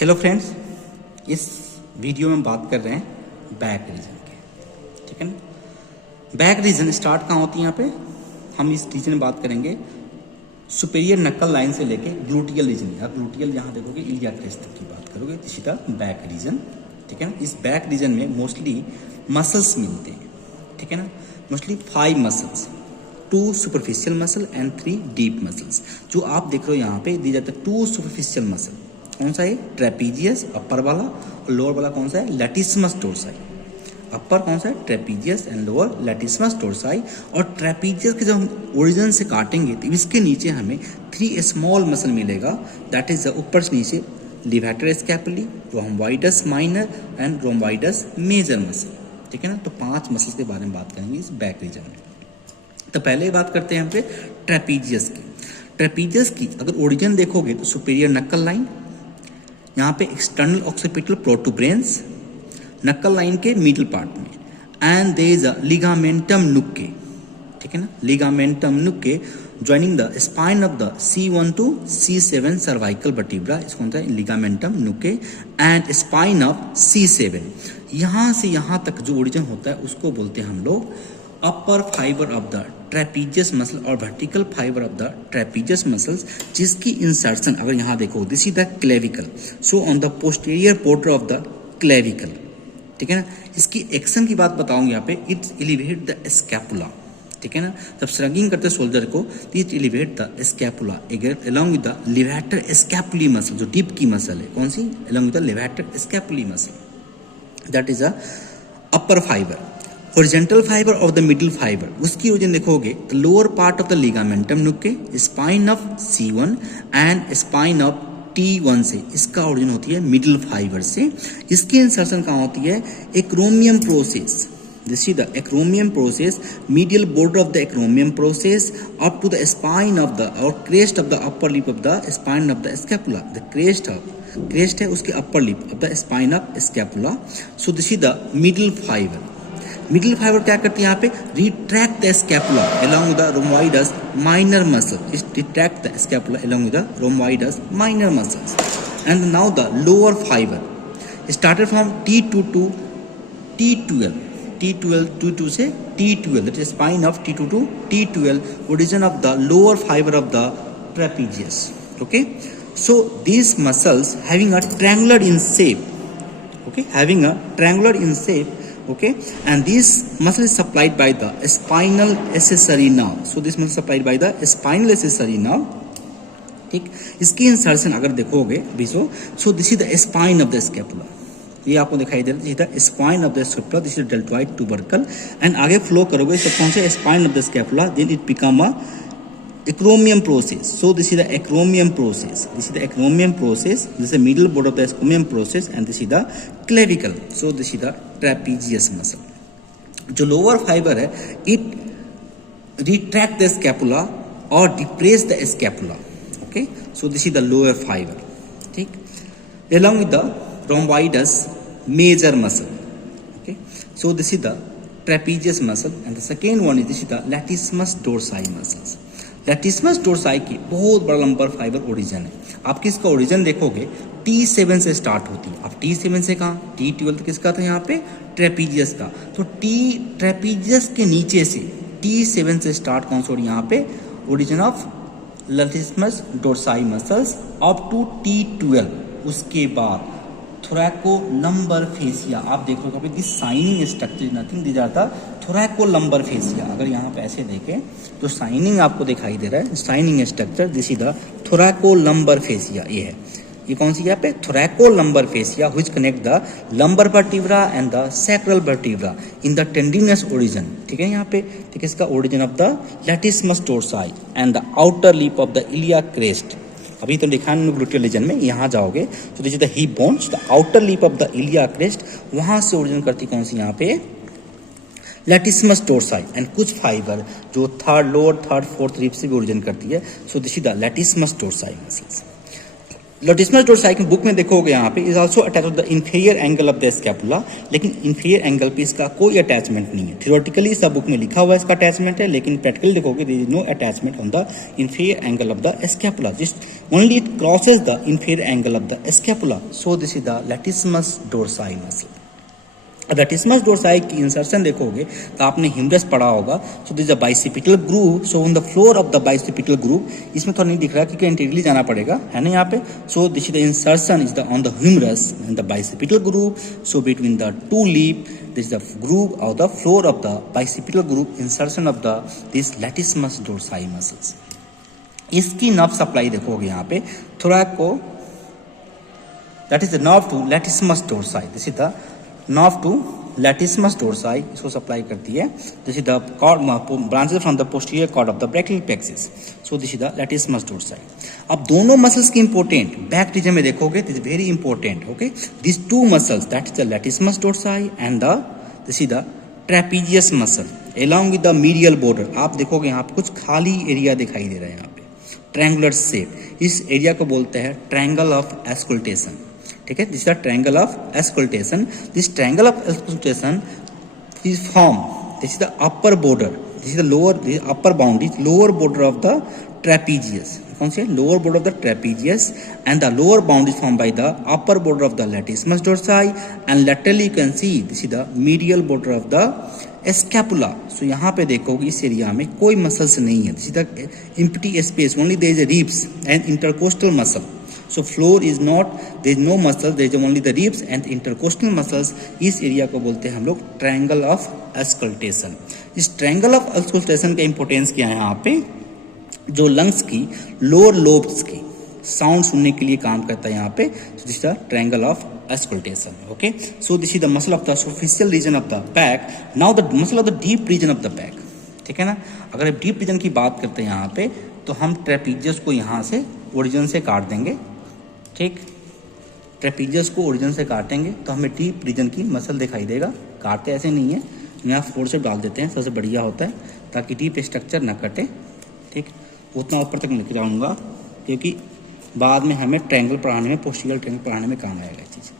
Hello friends, इस video में हम बात कर रहे हैं बैक रीजन के। ठीक है ना। बैक रीजन स्टार्ट कहाँ होती है? यहाँ पे हम इस रीजन में बात करेंगे सुपेरियर नक्कल लाइन से लेके ग्लूटियल रीजन, या ग्लूटियल यहाँ देखोगे इलिया क्रेस्ट तक की बात करोगे तो सीधा बैक रीजन। ठीक है ना। इस बैक रीजन में मोस्टली मसल्स मिलते हैं। ठीक है ना। Mostly 5 muscles, 2 superficial muscle and 3 deep muscles. जो आप देख रहे हो यहाँ पे दी जाता है 2 सुपरफिशियल मसल। कौन सा है? ट्रेपीजियस अपर वाला, और लोअर वाला कौन सा है? लैटिस्मस डोर्साई। अपर कौन सा है? Trapezius and lower latissimus dorsi. और ट्रेपीजियस के जब हम ओरिजिन से काटेंगे तो इसके नीचे हमें 3 स्मॉल मसल मिलेगा। दैट इज ऊपर से नीचे levator scapulae, rhomboideus minor and rhomboideus major muscle. ठीक है ना। तो 5 मसल्स के बारे में बात करेंगे इस बैक रीजन में। तो पहले बात करते हैं हम पे ट्रेपीजियस की। ट्रेपीजियस की अगर ओरिजिन देखोगे तो सुपेरियर नक्कल लाइन, यहाँ पे एक्सटर्नल ऑक्सीपिटल प्रोटूबरेंस नक्कल लाइन के मिडिल पार्ट में, and there is a ligamentum nuchae. ठीक है ना। Ligamentum nuchae joining the spine of the C1 to C7 cervical vertebra. इसको होता है ligamentum nuchae and spine of C7। यहाँ से यहाँ तक जो ओरिजिन होता है उसको बोलते हैं हम लोग upper fibre of the trapezius muscle और vertical fibre of the trapezius muscles, जिसकी इंसर्शन अगर यहाँ देखो this is the clavicle, so on the posterior portion of the clavicle. ठीक है ना। इसकी एक्शन की बात बताऊंगी यहाँ पे, इट्स एलिवेट द स्कैपुला। ठीक है ना। जब श्रगिंग करते सोल्जर को it elevate the scapula along with the levator scapulae muscle, जो डिप की मसल है। कौन सी? Along with the levator scapulae muscle, that is a upper fibre. Horizontal fibre of the middle fibre, उसकी origin देखोगे the lower part of the ligamentum nuchae, spine of C1 and spine of T1 से। इसका origin होती है middle fibre से। इसकी insertion कहाँ होती है? Acromion process. This is the acromion process, medial border of the acromion process up to the spine of the और crest of the upper lip of the spine of the scapula. The crest है उसके upper lip of the spine of scapula. So this is the middle fibre. Middle fibre क्या करती है? यहाँ पे retract the scapula along with the rhomboids minor muscle. It retract the scapula along with the rhomboids minor muscles. And now the lower fiber started from T2 to T12. T2 से T12, that is spine of T2 to T12, origin of the lower fiber of the trapezius. Okay, so these muscles having a triangular in shape. Okay, having a triangular in shape. Okay, and this muscle is supplied by the spinal accessory nerve. So this muscle supplied by the spinal accessory nerve. ठीक, इसकी insertion अगर देखोगे अभी so this is the spine of the scapula. ये आपको दिखाई दे रहा है spine of the scapula, this is deltoid tubercle. And आगे फ्लो करोगे तो कौन से? Spine of the scapula, then it become a acromion process. So this is the acromion process. This is the acromion process. This is the middle border of the acromion process, and this is the clavicle. So this is the trapezius muscle. जो lower fiber है, it retract the scapula or depress the scapula. Okay. So this is the lower fiber. ठीक. Along with the rhomboids major muscle. Okay. So this is the trapezius muscle, and the second one is this is the latissimus dorsi muscles. Latissimus dorsi की बहुत बड़ा lumbar fibre origin है। आप किसका origin देखोगे T7 से start होती है। अब T7 से कहाँ? T12 किसका था? यहाँ पे ट्रेपीजियस का। तो ट्रेपीजियस के नीचे से T7 से स्टार्ट कौन सा? यहाँ पे origin of latissimus dorsi muscles up to T12। उसके बाद थोरैको लंबर फेसिया, आप देख लो कभी दिस साइनिंग स्ट्रक्चर नथिंग दी जाता। थोरैको लंबर फेसिया अगर यहाँ पे ऐसे देखें तो साइनिंग आपको दिखाई दे रहा है, shining structure this is the thoraco lumbar fascia. ये है, ये कौन सी? यहाँ पे thoraco lumbar fascia which connect the lumbar vertebra and the sacral vertebra in the tendinous origin. ठीक है। यहाँ पे ठीक है, इसका origin of the latissimus dorsi and the outer lip of the iliac crest. अभी तो दिखा ग्लूटियल रीजन में, यहाँ जाओगे तो this is the hip bones, the outer lip of the iliac crest. वहां से ओरिजिन करती कौन सी? यहाँ पे लैटिस्मस डोर्साई एंड कुछ फाइबर जो third, lower third, fourth rib से भी ओरिजिन करती है। So this is the latissimus dorsi muscles. Latissimus dorsi की बुक में देखोगे यहाँ पे is also attach the inferior angle of the scapula, लेकिन इंफीरियर एंगल पे इसका कोई अटैचमेंट नहीं है। थियोरेटिकली इस बुक में लिखा हुआ है इसका अटैचमेंट है, लेकिन प्रैक्टिकली देखोगे there is no attachment on the inferior angle of the scapula, just only it crosses the inferior angle of the scapula. So this is the latissimus dorsi muscle. Latissimus dorsi की insertion देखोगे तो आपने humerus पढ़ा होगा। So this a bicipital groove, so on the floor of the bicipital groove, इसमें तो नहीं दिख रहा क्योंकि इंटीरियरली जाना पड़ेगा, है ना यहाँ पे। So this is the insertion is the on the humerus and the bicipital groove, so between the two leaf this the groove of the floor of the bicipital groove, insertion of the this latissimus dorsi muscles. इसकी nerve supply देखोगे यहाँ पे thoracic को, that is the nerve to latissimus dorsi, this is the nerve to latissimus dorsi, इसको supply करती है। This is the cord branches from the posterior cord of the brachial plexus, so this is the latissimus dorsi. अब दोनों muscles की important back region में देखोगे this very important, okay. This two muscles that is the latissimus dorsi and the this is the trapezius muscle along with the medial border। आप देखोगे यहाँ पे कुछ खाली एरिया दिखाई दे रहा है यहाँ पे, ट्रायंगुलर शेप, इस एरिया को बोलते हैं ट्रायंगल ऑफ एस्कुल्टेशन, ठीक है। This is the triangle of auscultation. This triangle of auscultation is form, this is the upper border, this is the lower upper boundary, lower border of the trapezius, कौन से lower border of the trapezius and the lower boundary form by the upper border of the latissimus dorsi and laterally you can see this is the medial border of the scapula. सो यहाँ पे देखोगे इस area में कोई muscles नहीं है, this is the empty space, only there is a ribs and intercostal muscle. So floor is not, there is no muscle, there is only the ribs and intercostal muscles। इस area को बोलते हैं हम लोग triangle of एस्कल्टेशन। इस triangle of एस्कल्टेशन का importance क्या है यहाँ पे, जो लंग्स की लोअर लोब्स की साउंड सुनने के लिए काम करता है यहाँ पे। So this is the triangle of auscultation, okay. So this is the muscle of the superficial region of the back. Now the muscle of the deep region of the back, ठीक है ना। अगर डीप रीजन की बात करते हैं यहाँ पे तो हम ट्रेपीजियस को यहाँ से ओरिजिन से काट देंगे, ठीक। ट्रेपीजियस को ओरिजिन से काटेंगे तो हमें डीप रीजन की मसल दिखाई देगा। काटते ऐसे नहीं है, यहाँ फोर्स से डाल देते हैं, सबसे बढ़िया होता है ताकि डीप स्ट्रक्चर ना कटे, ठीक। उतना ऊपर तक लेके जाऊँगा क्योंकि बाद में हमें ट्रायंगल पढ़ाने में, पोस्टीरियर ट्रायंगल पढ़ाने में काम आएगा ये चीज़।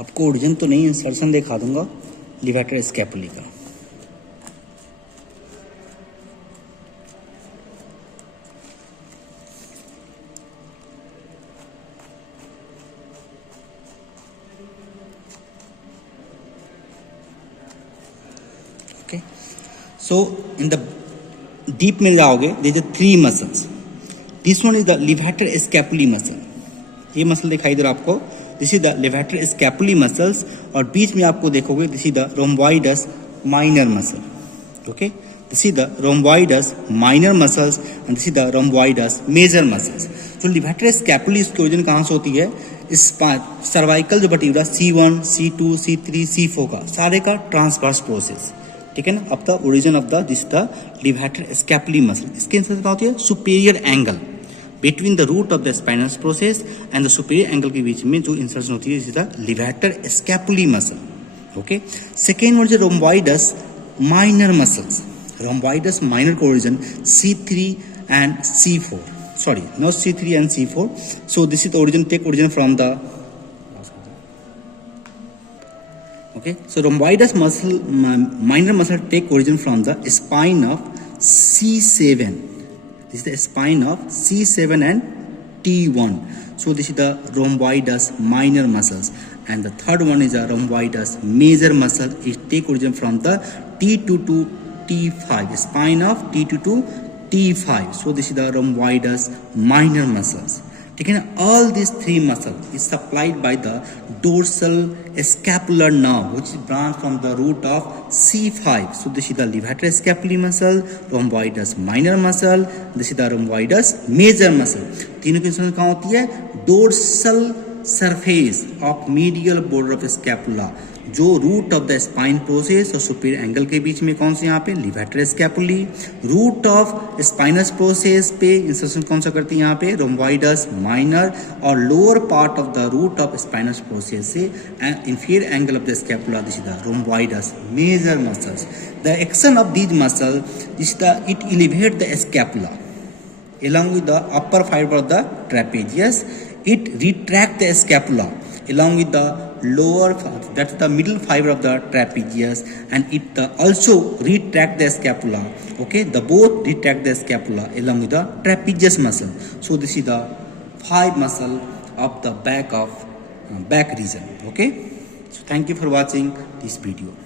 आपको ओरिजिन तो नहीं, इंसर्शन दिखा दूंगा लिवेटर स्कैपुली का। Okay, so in the deep में जाओगे, there is 3 muscles. This one is the levator scapulae muscle, ये मसल दिखाई दे रहा है आपको, this is the levator scapulae muscles. और बीच में आपको देखोगे this is the rhomboideus minor muscle, okay. This is the rhomboideus minor muscles and this is the rhomboideus major muscles. जो लिवेटर स्कैपुली, इसकी ओरिजिन कहाँ से होती है, इस सर्वाइकल जो बटीवरा C1, C2, C3, C4 का सारे का ट्रांसवर्स प्रोसेस, ठीक है ना। अब the origin of the this the levator scapulae muscle, इसके इंसर्शन क्या होती है, superior angle between the root of the spinous process and the superior angle के बीच में जो इंसर्शन होती है is the levator scapulae muscle, okay. Second one is rhomboideus minor muscles. Rhomboideus minor का origin C3 and C4, sorry, not C3 and C4. So this is the origin, take origin from the, okay. So rhomboidus muscle, minor muscle take origin from the spine of C7. This is the spine of C7 and T1. So this is the rhomboidus minor muscles. And the third one is the rhomboidus major muscle. It take origin from the T2 to T5, spine of T2 to T5. So this is the rhomboidus minor muscles, ठीक है ना. All these three muscles is supplied by the dorsal scapular nerve, which is branch from the root of C5. So this is the levator scapulae muscle, rhomboideus minor muscle, this is the rhomboideus major muscle. तीनों की संख्या कहाँ होती है? Dorsal surface of medial border of scapula, जो root of the spine process और superior angle के बीच में कौन से यहाँ पे levator scapulae. Root of spinous process पे इंसर्शन कौन सा करती है यहाँ पे रोम्बॉइडस माइनर, और lower part of the root of spinous process से inferior angle of the scapula, this is the rhomboideus major muscles. The action of these muscle this the it elevate the scapula along with the upper fiber of the trapezius. It retract the scapula along with the lower, that's the middle fiber of the trapezius, and it also retract the scapula. Okay, the both retract the scapula along with the trapezius muscle. So this is the 5 muscle of the back region. Okay, so thank you for watching this video.